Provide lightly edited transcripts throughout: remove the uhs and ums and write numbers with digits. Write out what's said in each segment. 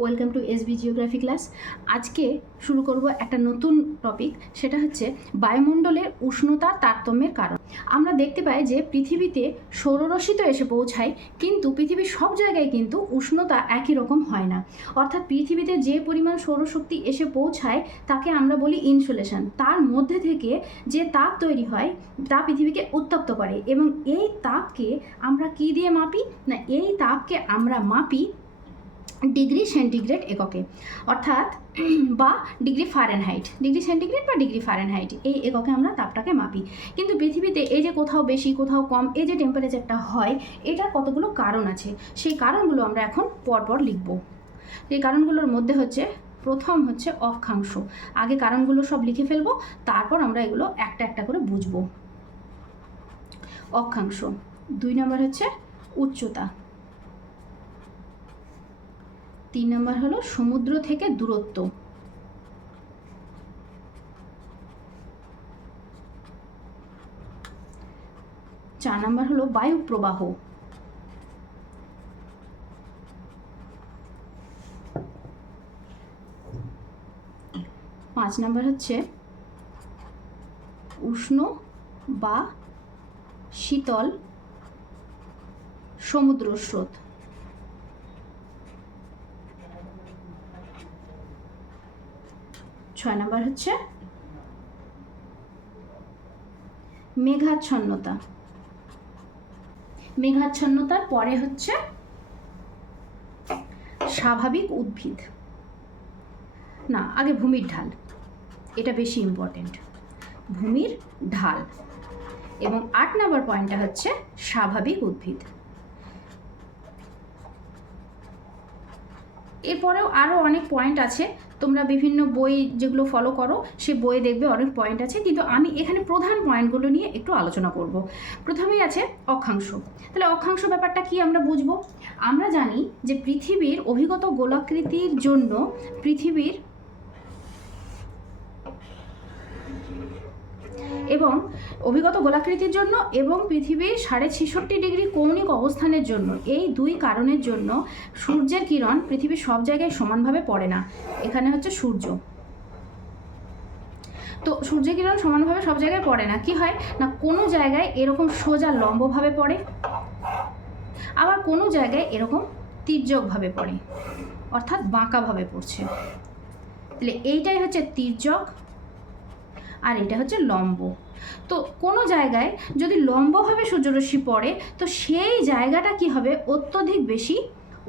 Welcome to SB geography class. আজকে শুরু করব একটা নতুন টপিক, সেটা হচ্ছে বায়ুমণ্ডলের উষ্ণতার তারতম্যের কারণ। আমরা দেখতে পাই যে পৃথিবীতে সৌররশ্মি তো এসে পৌঁছায়, কিন্তু পৃথিবীর সব জায়গায় কিন্তু উষ্ণতা একই রকম হয় না। অর্থাৎ পৃথিবীতে যে পরিমাণ সৌরশক্তি এসে পৌঁছায় তাকে আমরা বলি ইনসোলেশন। তার মধ্যে থেকে যে তাপ তৈরি হয় তা পৃথিবীকে উত্তপ্ত করে, এবং এই তাপকে আমরা কি দিয়ে মাপি না, এই তাপকে আমরা মাপি ডিগ্রি সেন্টিগ্রেড এককে, অর্থাৎ বা ডিগ্রি ফারেনহাইট, ডিগ্রি সেন্টিগ্রেড বা ডিগ্রি ফারেনহাইট, এই এককে আমরা তাপটাকে মাপি। কিন্তু পৃথিবীতে এই যে কোথাও বেশি কোথাও কম এই যে টেম্পারেচারটা হয়, এটার কতগুলো কারণ আছে, সেই কারণগুলো আমরা এখন পরপর লিখব। এই কারণগুলোর মধ্যে হচ্ছে প্রথম হচ্ছে অক্ষাংশ। আগে কারণগুলো সব লিখে ফেলবো, তারপর আমরা এগুলো একটা একটা করে বুঝবো। অক্ষাংশ। 2 নম্বর হচ্ছে উচ্চতা। 3 নম্বর হলো সমুদ্র থেকে দূরত্ব। 4 নম্বর হলো বায়ু প্রবাহ। 5 নম্বর হচ্ছে উষ্ণ বা শীতল সমুদ্র স্রোত। 6 নম্বর হচ্ছে মেঘাচ্ছন্নতা। মেঘাচ্ছন্নতার পরে হচ্ছে স্বাভাবিক উদ্ভিদ, না আগে ভূমির ঢাল, এটা বেশি ইম্পর্টেন্ট, ভূমির ঢাল। এবং 8 নম্বর পয়েন্টটা হচ্ছে স্বাভাবিক উদ্ভিদ। এরপরেও আরও অনেক পয়েন্ট আছে, তোমরা বিভিন্ন বই যেগুলো ফলো করো সে বইয়ে দেখবে অনেক পয়েন্ট আছে, কিন্তু আমি এখানে প্রধান পয়েন্টগুলো নিয়ে একটু আলোচনা করব। প্রথমেই আছে অক্ষাংশ। তাহলে অক্ষাংশ ব্যাপারটা কি আমরা বুঝবো। আমরা জানি যে পৃথিবীর অভিগত গোলাকৃতির জন্য পৃথিবীর এবং অভিগত গোলাকৃতির জন্য এবং পৃথিবীর 66.5 ডিগ্রি কৌণিক অবস্থানের জন্য, এই দুই কারণের জন্য সূর্যের কিরণ পৃথিবীর সব জায়গায় সমানভাবে পড়ে না। এখানে হচ্ছে সূর্য, তো সূর্যের কিরণ সমানভাবে সব জায়গায় পড়ে না। কি হয় না, কোনো জায়গায় এরকম সোজা লম্বভাবে পড়ে, আবার কোনো জায়গায় এরকম তির্যকভাবে পড়ে, অর্থাৎ বাঁকাভাবে পড়ছে। তাহলে এইটাই হচ্ছে তির্যক আর এটা হচ্ছে লম্ব। তো কোনো জায়গায় যদি লম্বভাবে সূর্যরশ্মি পড়ে তো সেই জায়গাটা কি হবে, অত্যধিক বেশি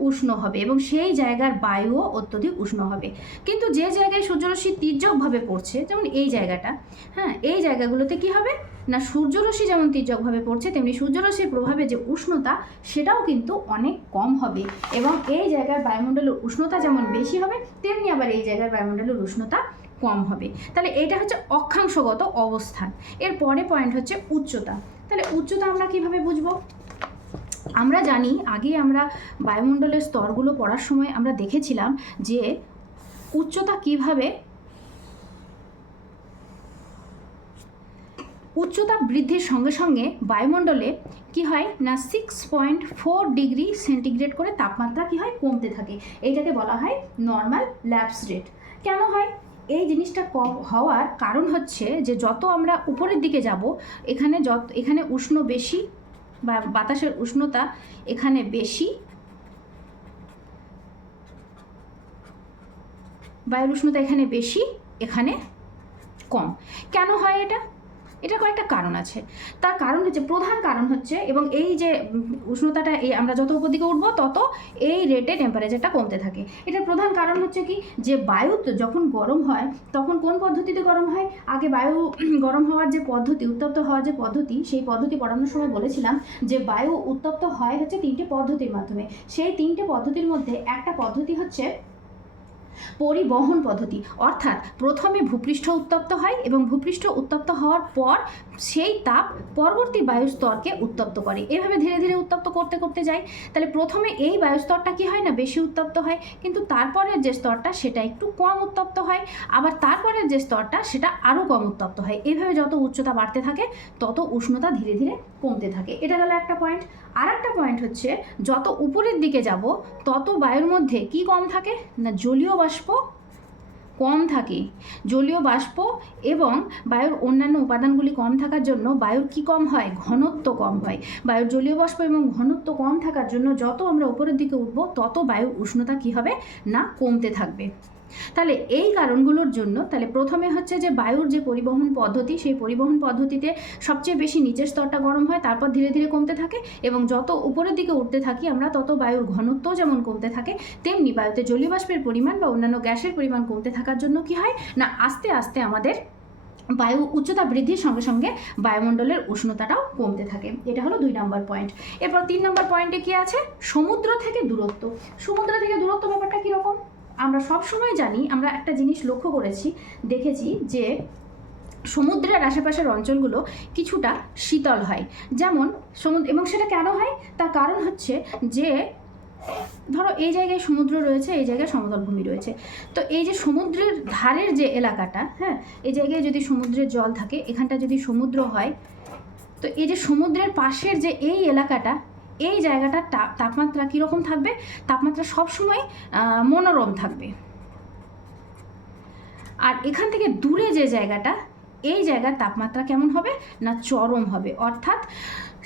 উষ্ণ হবে এবং সেই জায়গার বায়ুও অত্যধিক উষ্ণ হবে। কিন্তু যে জায়গায় সূর্যরশ্মি তির্যকভাবে পড়ছে, যেমন এই জায়গাটা, হ্যাঁ এই জায়গাগুলোতে কি হবে না, সূর্যরশ্মি যেমন তির্যকভাবে পড়ছে তেমনি সূর্যরশ্মির প্রভাবে যে উষ্ণতা সেটাও কিন্তু অনেক কম হবে, এবং এই জায়গার বায়ুমণ্ডলের উষ্ণতা যেমন বেশি হবে তেমনি আবার এই জায়গার বায়ুমণ্ডলের উষ্ণতা কম হবে। তাহলে এটা হচ্ছে অক্ষাংশগত অবস্থান। এর পরে পয়েন্ট হচ্ছে উচ্চতা। তাহলে উচ্চতা আমরা কিভাবে বুঝবো। আমরা জানি আগে আমরা বায়ুমণ্ডলের স্তরগুলো পড়ার সময় আমরা দেখেছিলাম যে উচ্চতা কিভাবে, উচ্চতা বৃদ্ধির সঙ্গে সঙ্গে বায়ুমণ্ডলে কি হয় না 6.4 ডিগ্রি সেন্টিগ্রেড করে তাপমাত্রা কি হয় কমতে থাকে। এইটাকে বলা হয় নর্মাল ল্যাপস রেট। কেন হয় এই জিনিসটা কম হওয়ার কারণ হচ্ছে যে যত আমরা উপরের দিকে যাব এখানে উষ্ণ বেশি বা বাতাসের উষ্ণতা এখানে বেশি, বায়ুর উষ্ণতা এখানে বেশি এখানে কম। কেন হয় এটা, এটা কয়েকটা কারণ আছে। তার কারণ হচ্ছে, প্রধান কারণ হচ্ছে, এবং এই যে উষ্ণতাটা এই আমরা যত উপর দিকে উঠবো তত এই রেটে টেম্পারেচারটা কমতে থাকে। এটার প্রধান কারণ হচ্ছে কি, যে বায়ু যখন গরম হয় তখন কোন পদ্ধতিতে গরম হয়। আগে বায়ু গরম হওয়ার যে পদ্ধতি, উত্তপ্ত হওয়ার যে পদ্ধতি, সেই পদ্ধতি পড়ানোর সময় বলেছিলাম যে বায়ু উত্তপ্ত হয় হচ্ছে 3টে পদ্ধতির মাধ্যমে। সেই 3টে পদ্ধতির মধ্যে একটা পদ্ধতি হচ্ছে পরিবহন পদ্ধতি, অর্থাৎ প্রথমে ভূপৃষ্ঠ উত্তপ্ত হয় এবং ভূপৃষ্ঠ উত্তপ্ত হওয়ার পর সেই তাপ পরবর্তী বায়ুস্তরকে উত্তপ্ত করে। এভাবে ধীরে ধীরে উত্তপ্ত করতে করতে যায়। তাহলে প্রথমে এই বায়ুস্তরটা কি হয় না বেশি উত্তপ্ত হয়, কিন্তু তারপরের যে স্তরটা সেটা একটু কম উত্তপ্ত হয়, আবার তারপরের যে স্তরটা সেটা আরও কম উত্তপ্ত হয়। এভাবে যত উচ্চতা বাড়তে থাকে তত উষ্ণতা ধীরে ধীরে কমতে থাকে। এটা গেল একটা পয়েন্ট। আর একটা পয়েন্ট হচ্ছে যত উপরের দিকে যাব তত বায়ুর মধ্যে কি কম থাকে না জলীয় বাষ্প কম থাকে। জলীয় বাষ্প এবং বায়ুর অন্যান্য উপাদানগুলি কম থাকার জন্য বায়ুর কি কম হয়, ঘনত্ব কম হয়। বায়ুর জলীয় বাষ্প এবং ঘনত্ব কম থাকার জন্য যত আমরা উপরের দিকে উঠব তত বায়ুর উষ্ণতা কি হবে না কমতে থাকবে। তাহলে এই কারণগুলোর জন্য তাহলে প্রথমে হচ্ছে যে বায়ুর যে পরিবহন পদ্ধতি, সেই পরিবহন পদ্ধতিতে সবচেয়ে বেশি নিচের স্তরটা গরম হয়, তারপর ধীরে ধীরে কমতে থাকে, এবং যত উপরের দিকে উঠতে থাকি আমরা তত বায়ুর ঘনত্ব যেমন কমতে থাকে, তেমনি বায়ুতে জলীয় বাষ্পের পরিমাণ বা অন্যান্য গ্যাসের পরিমাণ কমতে থাকার জন্য কি হয় না আস্তে আস্তে আমাদের বায়ু উচ্চতা বৃদ্ধির সঙ্গে সঙ্গে বায়ুমণ্ডলের উষ্ণতাটাও কমতে থাকে। এটা হলো 2 নম্বর পয়েন্ট। এরপর 3 নম্বর পয়েন্টে কি আছে, সমুদ্র থেকে দূরত্ব। সমুদ্র থেকে দূরত্ব ব্যাপারটা কীরকম, আমরা সব সময় জানি, আমরা একটা জিনিস লক্ষ্য করেছি, দেখেছি যে সমুদ্রের আশেপাশের অঞ্চলগুলো কিছুটা শীতল হয়। যেমন সমুদ্র, এবং সেটা কেন হয় তার কারণ হচ্ছে যে ধরো এই জায়গায় সমুদ্র রয়েছে, এই জায়গায় সমতল ভূমি রয়েছে, তো এই যে সমুদ্রের ধারের যে এলাকাটা, হ্যাঁ এই জায়গায় যদি সমুদ্রের জল থাকে, এখানটা যদি সমুদ্র হয়, তো এই যে সমুদ্রের পাশের যে এই এলাকাটা, এই জায়গাটার তাপমাত্রা কীরকম থাকবে, তাপমাত্রা সবসময় মনোরম থাকবে। আর এখান থেকে দূরে যে জায়গাটা, এই জায়গার তাপমাত্রা কেমন হবে না চরম হবে, অর্থাৎ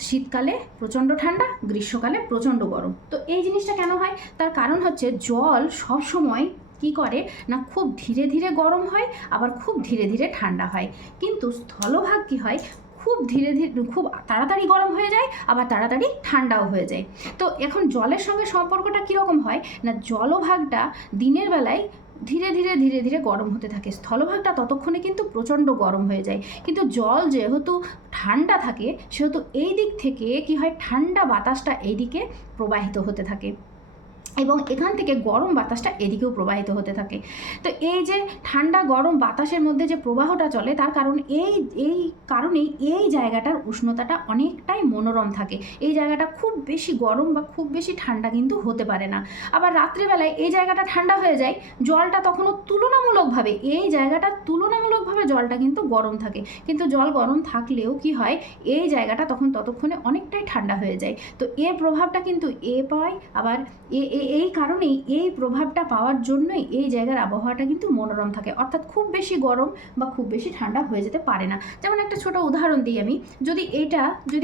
শীতকালে প্রচণ্ড ঠান্ডা, গ্রীষ্মকালে প্রচণ্ড গরম। তো এই জিনিসটা কেন হয়, তার কারণ হচ্ছে জল সব সময় কি করে না খুব ধীরে ধীরে গরম হয়, আবার খুব ধীরে ধীরে ঠান্ডা হয়। কিন্তু স্থলভাগ কি হয়, খুব ধীরে ধীরে খুব তাড়াতাড়ি গরম হয়ে যায়, আবার তাড়াতাড়ি ঠান্ডাও হয়ে যায়। তো এখন জলের সঙ্গে সম্পর্কটা কীরকম হয় না জলভাগটা দিনের বেলায় ধীরে ধীরে ধীরে ধীরে গরম হতে থাকে, স্থলভাগটা ততক্ষণে কিন্তু প্রচণ্ড গরম হয়ে যায়। কিন্তু জল যেহেতু ঠান্ডা থাকে সেহেতু এই দিক থেকে কি হয়, ঠান্ডা বাতাসটা এইদিকে প্রবাহিত হতে থাকে, এবং এখান থেকে গরম বাতাসটা এদিকেও প্রবাহিত হতে থাকে। তো এই যে ঠান্ডা গরম বাতাসের মধ্যে যে প্রবাহটা চলে, তার কারণ এই কারণেই এই জায়গাটার উষ্ণতাটা অনেকটাই মনোরম থাকে। এই জায়গাটা খুব বেশি গরম বা খুব বেশি ঠান্ডা কিন্তু হতে পারে না। আবার রাত্রিবেলায় এই জায়গাটা ঠান্ডা হয়ে যায়, জলটা তখনও তুলনামূলকভাবে এই জায়গাটা তুলনামূলকভাবে জলটা কিন্তু গরম থাকে, কিন্তু জল গরম থাকলেও কি হয়, এই জায়গাটা তখন ততক্ষণে অনেকটাই ঠান্ডা হয়ে যায়। তো এর প্রভাবটা কিন্তু পায়, আবার এই কারণেই এই প্রভাবটা পাওয়ার জন্যই এই জায়গার আবহাওয়াটা কিন্তু মনোরম থাকে, অর্থাৎ খুব বেশি গরম বা খুব বেশি ঠান্ডা হয়ে যেতে পারে না। যেমন একটা ছোট উদাহরণ দিই আমি, যদি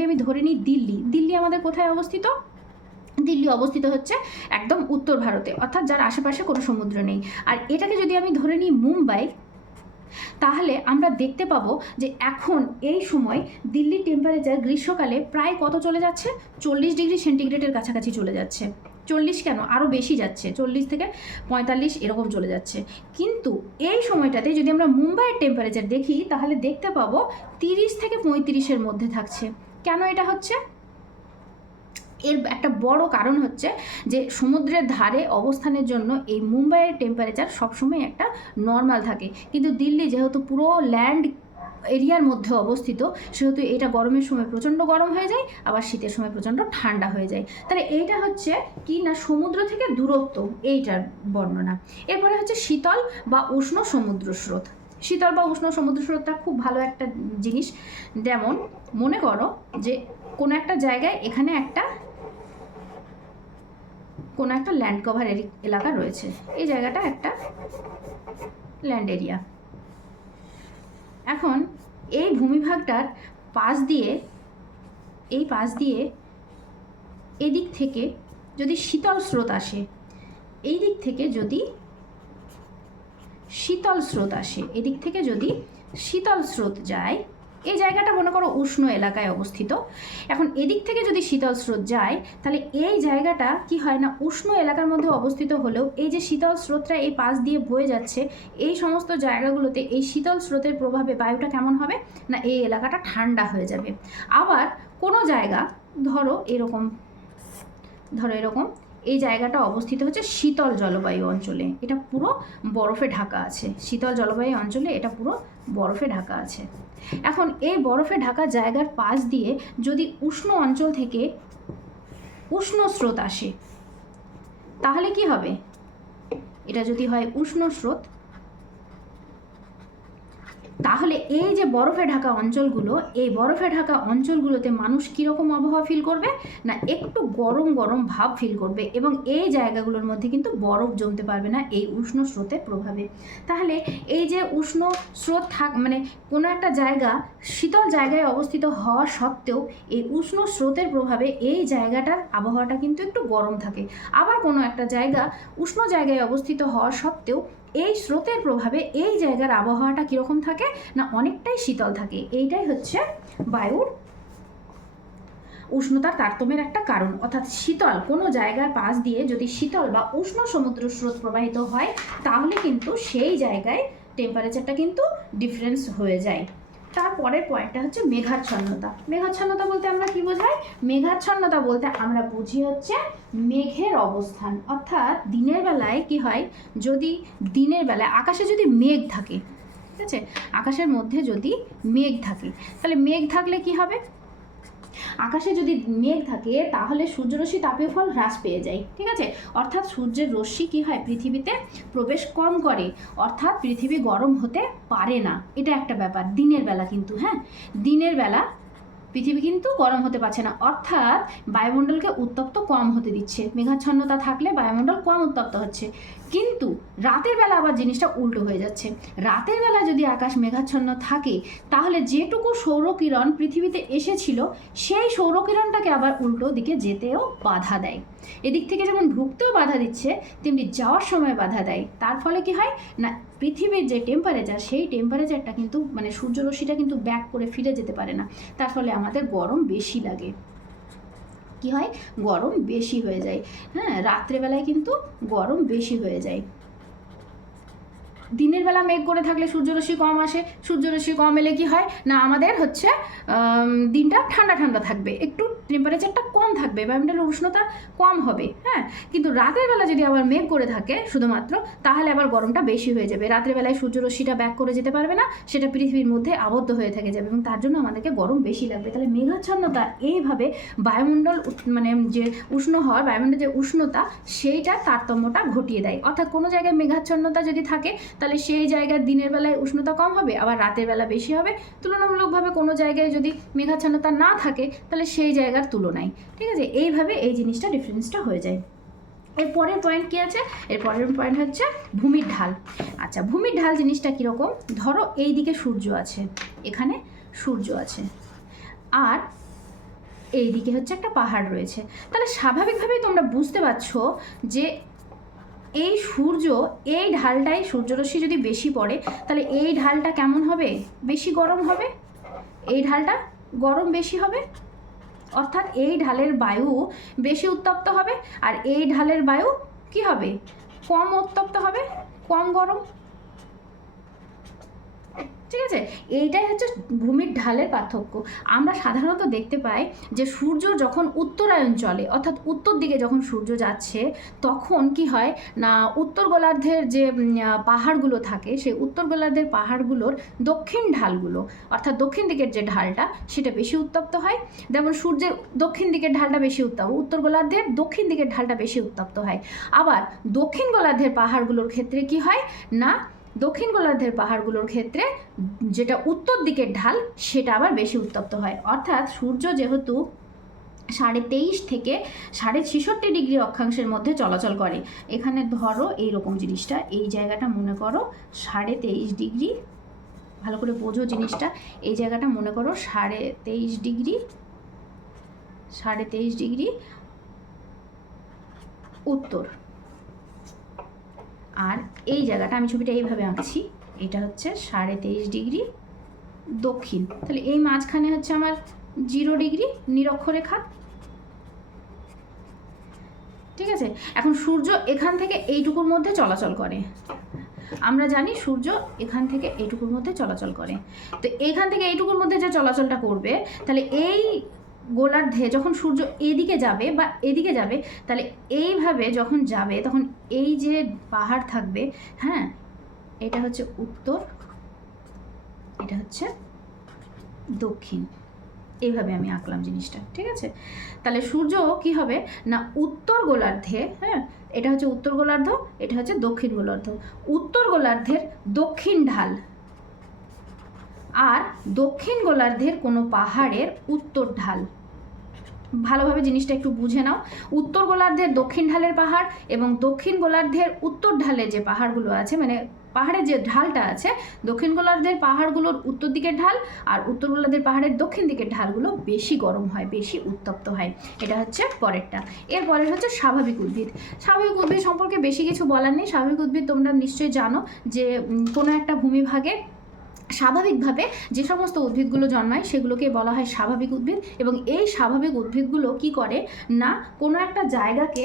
আমি ধরে নিই দিল্লি আমাদের কোথায় অবস্থিত, দিল্লি অবস্থিত হচ্ছে একদম উত্তর ভারতে, অর্থাৎ যার আশেপাশে কোনো সমুদ্র নেই। আর এটাকে যদি আমি ধরে নিই মুম্বাই, তাহলে আমরা দেখতে পাবো যে এখন এই সময় দিল্লির টেম্পারেচার গ্রীষ্মকালে প্রায় কত চলে যাচ্ছে, 40 ডিগ্রি সেন্টিগ্রেডের কাছাকাছি চলে যাচ্ছে। 40 কেন, আরও বেশি যাচ্ছে, 40 থেকে 45 এরকম চলে যাচ্ছে। কিন্তু এই সময়টাতে যদি আমরা মুম্বাইয়ের টেম্পারেচার দেখি তাহলে দেখতে পাবো 30 থেকে 35-এর মধ্যে থাকছে। কেন এটা হচ্ছে, এর একটা বড় কারণ হচ্ছে যে সমুদ্রের ধারে অবস্থানের জন্য এই মুম্বাইয়ের টেম্পারেচার সবসময় একটা নর্মাল থাকে, কিন্তু দিল্লি যেহেতু পুরো ল্যান্ড এরিয়ার মধ্যে অবস্থিত সেহেতু এটা গরমের সময় প্রচণ্ড গরম হয়ে যায়, আবার শীতের সময় প্রচণ্ড ঠান্ডা হয়ে যায়। তাহলে এইটা হচ্ছে কি না সমুদ্র থেকে দূরত্ব, এইটার বর্ণনা। এরপরে হচ্ছে শীতল বা উষ্ণ সমুদ্র স্রোত। শীতল বা উষ্ণ সমুদ্র স্রোতটা খুব ভালো একটা জিনিস। যেমন মনে করো যে কোনো একটা জায়গায় এখানে কোনো একটা ল্যান্ড কভার এলাকা রয়েছে, এই জায়গাটা একটা ল্যান্ড এরিয়া। এখন এই ভূমিভাগটার পাশ দিয়ে এদিক থেকে যদি শীতল স্রোত আসে, এই দিক থেকে যদি শীতল স্রোত আসে, এদিক থেকে যদি শীতল স্রোত যায়, এই জায়গাটা মনে করো উষ্ণ এলাকায় অবস্থিত। এখন এদিক থেকে যদি শীতল স্রোত যায় তাহলে এই জায়গাটা কি হয় না উষ্ণ এলাকার মধ্যে অবস্থিত হলেও এই যে শীতল স্রোতটা এই পাশ দিয়ে বয়ে যাচ্ছে, এই সমস্ত জায়গাগুলোতে এই শীতল স্রোতের প্রভাবে বায়ুটা কেমন হবে না এই এলাকাটা ঠান্ডা হয়ে যাবে। আবার কোনো জায়গা ধরো এরকম এই জায়গাটা অবস্থিত হচ্ছে শীতল জলবায়ু অঞ্চলে, এটা পুরো বরফে ঢাকা আছে। শীতল জলবায়ু অঞ্চলে এটা পুরো বরফে ঢাকা আছে। এখন এই বরফে ঢাকা জায়গার পাশ দিয়ে যদি উষ্ণ অঞ্চল থেকে উষ্ণ স্রোত আসে, তাহলে কি হবে? এটা যদি হয় উষ্ণ স্রোত, তাহলে এই যে বরফে ঢাকা অঞ্চলগুলো, এই বরফে ঢাকা অঞ্চলগুলোতে মানুষ কীরকম আবহাওয়া ফিল করবে না, একটু গরম গরম ভাব ফিল করবে, এবং এই জায়গাগুলোর মধ্যে কিন্তু বরফ জমতে পারবে না এই উষ্ণ স্রোতের প্রভাবে। তাহলে এই যে উষ্ণ স্রোত মানে কোনো একটা জায়গা শীতল জায়গায় অবস্থিত হওয়া সত্ত্বেও এই উষ্ণ স্রোতের প্রভাবে এই জায়গাটার আবহাওয়াটা কিন্তু একটু গরম থাকে। আবার কোনো একটা জায়গা উষ্ণ জায়গায় অবস্থিত হওয়া সত্ত্বেও এই স্রোতের প্রভাবে এই জায়গার আবহাওয়াটা কীরকম থাকে না, অনেকটাই শীতল থাকে। এইটাই হচ্ছে বায়ুর উষ্ণতার তারতম্যের একটা কারণ। অর্থাৎ শীতল কোনো জায়গার পাশ দিয়ে যদি শীতল বা উষ্ণ সমুদ্র স্রোত প্রবাহিত হয়, তাহলে কিন্তু সেই জায়গায় টেম্পারেচারটা কিন্তু ডিফারেন্স হয়ে যায়। তারপরের পয়েন্টটা হচ্ছে মেঘাচ্ছন্নতা। মেঘাচ্ছন্নতা বলতে আমরা কি বোঝাই? মেঘাচ্ছন্নতা বলতে আমরা বুঝি হচ্ছে মেঘের অবস্থান। অর্থাৎ দিনের বেলায় কি হয়, যদি দিনের বেলায় আকাশে যদি মেঘ থাকে, ঠিক আছে, আকাশের মধ্যে যদি মেঘ থাকে, তাহলে মেঘ থাকলে কি হবে? আকাশে যদি মেঘ থাকে তাহলে সূর্যরশ্মি তাপীয় ফল হ্রাস পেয়ে যায়, ঠিক আছে। অর্থাৎ সূর্যের রশ্মি কি হয়, পৃথিবীতে প্রবেশ কম করে, অর্থাৎ পৃথিবী গরম হতে পারে না। এটা একটা ব্যাপার দিনের বেলা, কিন্তু হ্যাঁ, দিনের বেলা পৃথিবী কিন্তু গরম হতে পারছে না, অর্থাৎ বায়ুমণ্ডলকে উত্তপ্ত কম হতে দিচ্ছে। মেঘাচ্ছন্নতা থাকলে বায়ুমণ্ডল কম উত্তপ্ত হচ্ছে। কিন্তু রাতের বেলা আবার জিনিসটা উল্টো হয়ে যাচ্ছে। রাতের বেলা যদি আকাশ মেঘাচ্ছন্ন থাকে, তাহলে যেটুকু সৌরকিরণ পৃথিবীতে এসেছিল সেই সৌরকিরণটাকে আবার উল্টো দিকে যেতেও বাধা দেয়। এদিক থেকে যেমন ঢুকতেও বাধা দিচ্ছে, তেমনি যাওয়ার সময় বাধা দেয়। তার ফলে কি হয় না, পৃথিবীর যে টেম্পারেচার, সেই টেম্পারেচারটা কিন্তু মানে সূর্যরশ্মিটা কিন্তু ব্যাক করে ফিরে যেতে পারে না। তার ফলে আমাদের গরম বেশি লাগে। কি হয়, গরম বেশি হয়ে যায়। হ্যাঁ, রাত্রেবেলায় কিন্তু গরম বেশি হয়ে যায়। দিনের বেলা মেঘ করে থাকলে সূর্যরশ্মি কম আসে, সূর্যরশ্মি কম এলে কি হয় না, আমাদের হচ্ছে দিনটা ঠান্ডা ঠান্ডা থাকবে, একটু টেম্পারেচারটা কম থাকবে, বায়ুমণ্ডলের উষ্ণতা কম হবে। হ্যাঁ, কিন্তু রাতের বেলা যদি আবার মেঘ করে থাকে শুধুমাত্র, তাহলে আবার গরমটা বেশি হয়ে যাবে। রাতের বেলায় সূর্যরশ্মিটা ব্যাক করে যেতে পারবে না, সেটা পৃথিবীর মধ্যে আবদ্ধ হয়ে থেকে যাবে, এবং তার জন্য আমাদেরকে গরম বেশি লাগবে। তাহলে মেঘাচ্ছন্নতা এইভাবে বায়ুমণ্ডল মানে যে উষ্ণ হওয়ার, বায়ুমণ্ডলের যে উষ্ণতা, সেইটার তারতম্যটা ঘটিয়ে দেয়। অর্থাৎ কোনো জায়গায় মেঘাচ্ছন্নতা যদি থাকে, তাহলে সেই জায়গার দিনের বেলায় উষ্ণতা কম হবে, আবার রাতের বেলা বেশি হবে। তুলনামূলকভাবে কোনো জায়গায় যদি মেঘাচ্ছন্নতা না থাকে, তাহলে সেই জায়গার তুলনায়, ঠিক আছে, এইভাবে এই জিনিসটা ডিফারেন্সটা হয়ে যায়। এর পরের পয়েন্ট কী আছে? এর পরের পয়েন্ট হচ্ছে ভূমির ঢাল। আচ্ছা, ভূমির ঢাল জিনিসটা কীরকম? ধরো এই দিকে সূর্য আছে, এখানে সূর্য আছে, আর এই দিকে হচ্ছে একটা পাহাড় রয়েছে। তাহলে স্বাভাবিকভাবেই তোমরা বুঝতে পারছো যে এই সূর্য, এই ঢালটাই সূর্যরশ্মি যদি বেশি পড়ে, তাহলে এই ঢালটা কেমন হবে? বেশি গরম হবে। এই ঢালটা গরম বেশি হবে, অর্থাৎ এই ঢালের বায়ু বেশি উত্তপ্ত হবে, আর এই ঢালের বায়ু কি হবে? কম উত্তপ্ত হবে, কম গরম। ঠিক আছে, এইটাই হচ্ছে ভূমির ঢালের পার্থক্য। আমরা সাধারণত দেখতে পাই যে সূর্য যখন উত্তরায়ণ চলে, অর্থাৎ উত্তর দিকে যখন সূর্য যাচ্ছে, তখন কি হয় না, উত্তর গোলার্ধের যে পাহাড়গুলো থাকে, সেই উত্তর গোলার্ধের পাহাড়গুলোর দক্ষিণ ঢালগুলো, অর্থাৎ দক্ষিণ দিকের যে ঢালটা, সেটা বেশি উত্তপ্ত হয়। যেমন সূর্যের দক্ষিণ দিকের ঢালটা বেশি উত্তপ্ত, উত্তর গোলার্ধের দক্ষিণ দিকের ঢালটা বেশি উত্তপ্ত হয়। আবার দক্ষিণ গোলার্ধের পাহাড়গুলোর ক্ষেত্রে কি হয় না, দক্ষিণ গোলার্ধের পাহাড়গুলোর ক্ষেত্রে যেটা উত্তর দিকের ঢাল, সেটা আবার বেশি উত্তপ্ত হয়। অর্থাৎ সূর্য যেহেতু 23.5 থেকে 66.5 ডিগ্রি অক্ষাংশের মধ্যে চলাচল করে, এখানে ধরো এইরকম জিনিসটা, এই জায়গাটা মনে করো 23.5 ডিগ্রি, ভালো করে বোঝো জিনিসটা, এই জায়গাটা মনে করো 23.5 ডিগ্রি, 23.5 ডিগ্রি উত্তর, আর এই জায়গাটা আমি ছবিটা এইভাবে আঁকছি, এটা হচ্ছে 23.5 ডিগ্রি দক্ষিণ। তাহলে এই মাঝখানে হচ্ছে আমার 0 ডিগ্রি নিরক্ষরেখা। ঠিক আছে, এখন সূর্য এখান থেকে এইটুকুর মধ্যে চলাচল করে, আমরা জানি সূর্য এখান থেকে এইটুকুর মধ্যে চলাচল করে। তো এখান থেকে এইটুকুর মধ্যে যে চলাচলটা করবে, তাহলে এই গোলার্ধে যখন সূর্য এদিকে যাবে বা এদিকে যাবে, তাহলে এইভাবে যখন যাবে তখন এই যে পাহাড় থাকবে, হ্যাঁ, এটা হচ্ছে উত্তর, এটা হচ্ছে দক্ষিণ। এইভাবে আমি আঁকলাম জিনিসটা, ঠিক আছে? তাহলে সূর্য কি হবে না উত্তর গোলার্ধে, হ্যাঁ, এটা হচ্ছে উত্তর গোলার্ধ, এটা হচ্ছে দক্ষিণ গোলার্ধ। উত্তর গোলার্ধের দক্ষিণ ঢাল আর দক্ষিণ গোলার্ধের কোনো পাহাড়ের উত্তর ঢাল। ভালোভাবে জিনিসটা একটু বুঝে নাও। উত্তর গোলার্ধের দক্ষিণ ঢালের পাহাড় এবং দক্ষিণ গোলার্ধের উত্তর ঢালের যে পাহাড়গুলো আছে, মানে পাহাড়ের যে ঢালটা আছে, দক্ষিণ গোলার্ধের পাহাড়গুলোর উত্তর দিকের ঢাল আর উত্তর গোলার্ধের পাহাড়ের দক্ষিণ দিকের ঢালগুলো বেশি গরম হয়, বেশি উত্তপ্ত হয়। এটা হচ্ছে পরেরটা। এরপরের হচ্ছে স্বাভাবিক উদ্ভিদ। স্বাভাবিক উদ্ভিদ সম্পর্কে বেশি কিছু বলার নেই। স্বাভাবিক উদ্ভিদ তোমরা নিশ্চয়ই জানো যে কোনো একটা ভূমিভাগে স্বাভাবিকভাবে যে সমস্ত উদ্ভিদগুলো জন্মায় সেগুলোকে বলা হয় স্বাভাবিক উদ্ভিদ। এবং এই স্বাভাবিক উদ্ভিদগুলো কি করে না কোনো একটা জায়গাকে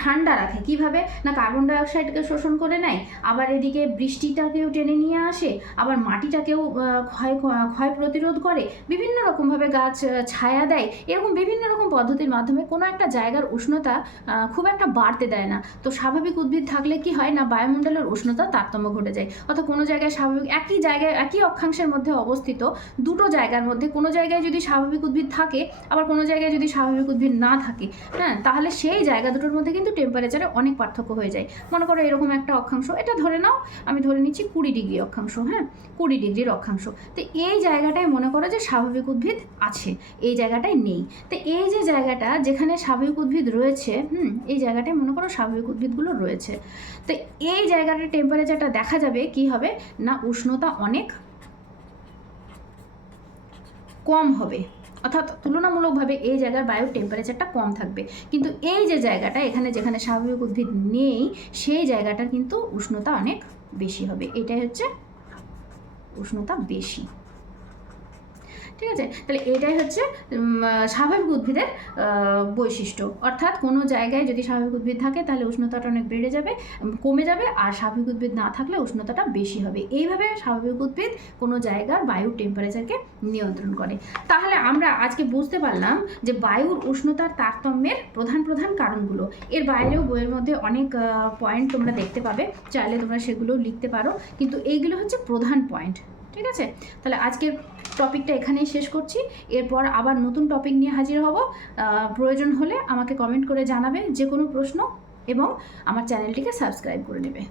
ঠান্ডা রাখে। কিভাবে না কার্বন ডাইঅক্সাইডকে শোষণ করে নেয়, আবার এদিকে বৃষ্টিটাকেও টেনে নিয়ে আসে, আবার মাটিটাকেও ক্ষয় প্রতিরোধ করে, বিভিন্ন রকমভাবে গাছ ছায়া দেয়। এরকম বিভিন্ন রকম পদ্ধতির মাধ্যমে কোনো একটা জায়গার উষ্ণতা খুব একটা বাড়তে দেয় না। তো স্বাভাবিক উদ্ভিদ থাকলে কি হয় না বায়ুমণ্ডলের উষ্ণতা তারতম্য ঘটে যায়। অর্থাৎ কোনো জায়গায় স্বাভাবিক একই জায়গায় একই অক্ষাংশের মধ্যে অবস্থিত দুটো জায়গার মধ্যে কোনো জায়গায় যদি স্বাভাবিক উদ্ভিদ থাকে, আবার কোনো জায়গায় যদি স্বাভাবিক উদ্ভিদ না থাকে, হ্যাঁ, তাহলে সেই জায়গা দুটোর মধ্যে কিন্তু টেম্পারেচারে অনেক পার্থক্য হয়ে যায়। মনে করো এরকম একটা অক্ষাংশ, এটা ধরে নাও, আমি ধরে নিচ্ছি 20 ডিগ্রি অক্ষাংশ, হ্যাঁ, 20 ডিগ্রির অক্ষাংশ। তো এই জায়গাটায় মনে করো যে স্বাভাবিক উদ্ভিদ আছে, এই জায়গাটায় নেই। তো এই যে জায়গাটা যেখানে স্বাভাবিক উদ্ভিদ রয়েছে, এই জায়গাটায় মনে করো স্বাভাবিক উদ্ভিদগুলো রয়েছে। তো এই জায়গাটার টেম্পারেচারটা দেখা যাবে কি হবে না উষ্ণতা অনেক কম হবে, অর্থাৎ তুলনামূলকভাবে এই জায়গার বায়ুর টেম্পারেচারটা কম থাকবে। কিন্তু এই যে জায়গাটা এখানে যেখানে স্বাভাবিক উদ্ভিদ নেই সেই জায়গাটার কিন্তু উষ্ণতা অনেক বেশি হবে। এটাই হচ্ছে উষ্ণতা বেশি, ঠিক আছে? তাহলে এটাই হচ্ছে স্বাভাবিক উদ্ভিদের বৈশিষ্ট্য। অর্থাৎ কোনো জায়গায় যদি স্বাভাবিক উদ্ভিদ থাকে তাহলে উষ্ণতাটা অনেক বেড়ে যাবে, কমে যাবে, আর স্বাভাবিক উদ্ভিদ না থাকলে উষ্ণতাটা বেশি হবে। এইভাবে স্বাভাবিক উদ্ভিদ কোনো জায়গার বায়ুর টেম্পারেচারকে নিয়ন্ত্রণ করে। তাহলে আমরা আজকে বুঝতে পারলাম যে বায়ুর উষ্ণতার তারতম্যের প্রধান প্রধান কারণগুলো। এর বাইরেও বইয়ের মধ্যে অনেক পয়েন্ট তোমরা দেখতে পাবে, চাইলে তোমরা সেগুলো লিখতে পারো, কিন্তু এইগুলো হচ্ছে প্রধান পয়েন্ট, ঠিক আছে? তাহলে আজকের টপিকটা এখানেই শেষ করছি। এরপর আবার নতুন টপিক নিয়ে হাজির হব। প্রয়োজন হলে আমাকে কমেন্ট করে জানাবে যে কোনো প্রশ্ন, এবং আমার চ্যানেলটিকে সাবস্ক্রাইব করে নেবে।